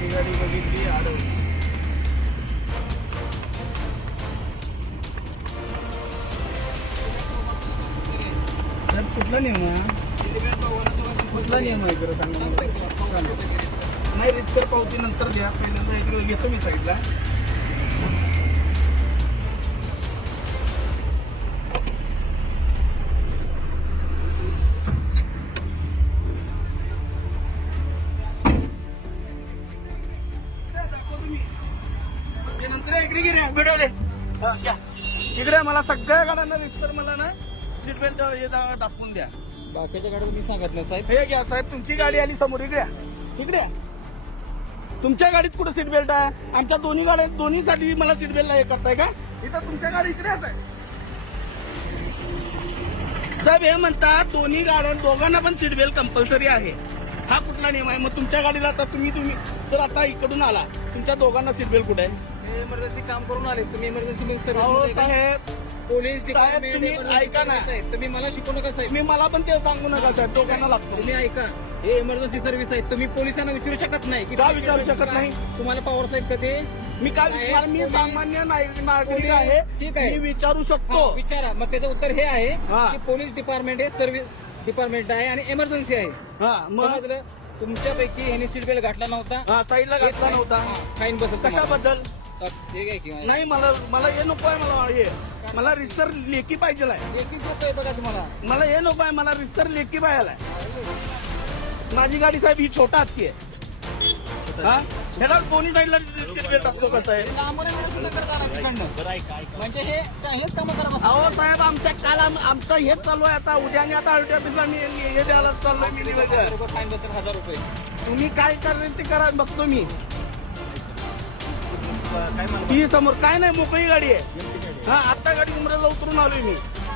ही गाडी बघितली अडवली. साहेब कुठला नियम आहे? कुठला नियम आहे जरा सांगा मला. नाही रितसर पावती नंतर द्या, पहिल्यांदा इकडे घेतो मी साईडला. नंतर इकडे गिरे व्हिडिओ दे. इकडे मला सगळ्या गाड्यांना रितसर मला ना सीट बेल्ट हे दाखवून द्या. बाकीच्या गाड्या तुम्ही सांगत नाही साहेब. हे घ्या साहेब, तुमची गाडी आली समोर. इकडे इकडे तुमच्या गाडीत कुठं सीट बेल्ट आहे? आमच्या दोन्ही गाड्या दोन्हीसाठी मला सीट बेल्ट हे करताय का? इथं तुमच्या गाडी इकडेच आहे साहेब. हे म्हणतात दोन्ही गाड्या दोघांना पण सीट बेल्ट कंपल्सरी आहे. हा कुठला नियम आहे? मग तुमच्या गाडीला आता तुम्ही जर आता इकडून आला, तुमच्या दोघांना सीट बेल्ट कुठे आहे? इमर्जन्सी काम करून आले तुम्ही. इमर्जन्सी अहो सर्व्हिस साहेब, पोलीस साहेब, तुम्ही ऐका ना. तुम्ही मला शिकवू नका साहेब. मी मला पण ते सांगू नका साहेब, दोघांना लागतो. तुम्ही ऐका, हे इमर्जन्सी सर्व्हिस आहे. तुम्ही पोलिसांना विचारू शकत नाही की का विचारू शकत नाही? तुम्हाला पॉवर साहेब का ते मी काय विचार? मी सामान्य नागरिक आहे. ठीक आहे. मी विचारू शकतो. हा, विचारा. मग त्याचं उत्तर हे आहे हा. की पोलीस डिपार्टमेंट हे सर्व्हिस डिपार्टमेंट आहे आणि इमर्जन्सी आहे. हा मग समजलं? तुमच्यापैकी ह्याने सीट बेल्ट घातला नव्हता, हा साईडला घातला नव्हता. फाईन बसत. कशाबद्दल? ठीक आहे की नाही, मला हे नको आहे. मला हे मला रिसर लेखी पाहिजे आहे. एकच देतोय बघा तुम्हाला. मला हे नको आहे. मला रिसर लेखी पाहिजे आहे. माझी गाडी साहेब ही छोटा हत्ती आहे. हा ह्याला दोन्ही साईडला सीट बेल्ट असतो. कसं आहे? म्हणजे हेच काम करा. अहो साहेब, आमच्या काल आमचं हेच चालू आहे. आता उद्या आणि आता उद्या दिवसाला मी हे द्यायला चाललोय. मी निवेदन. फाईन बसेल 1000 रुपये. तुम्ही काय कराल ते करा, बघतो मी. ही समोर काय नाही, मोकळी गाडी आहे. हा आता गाडी उमरेला उतरून आलोय मी.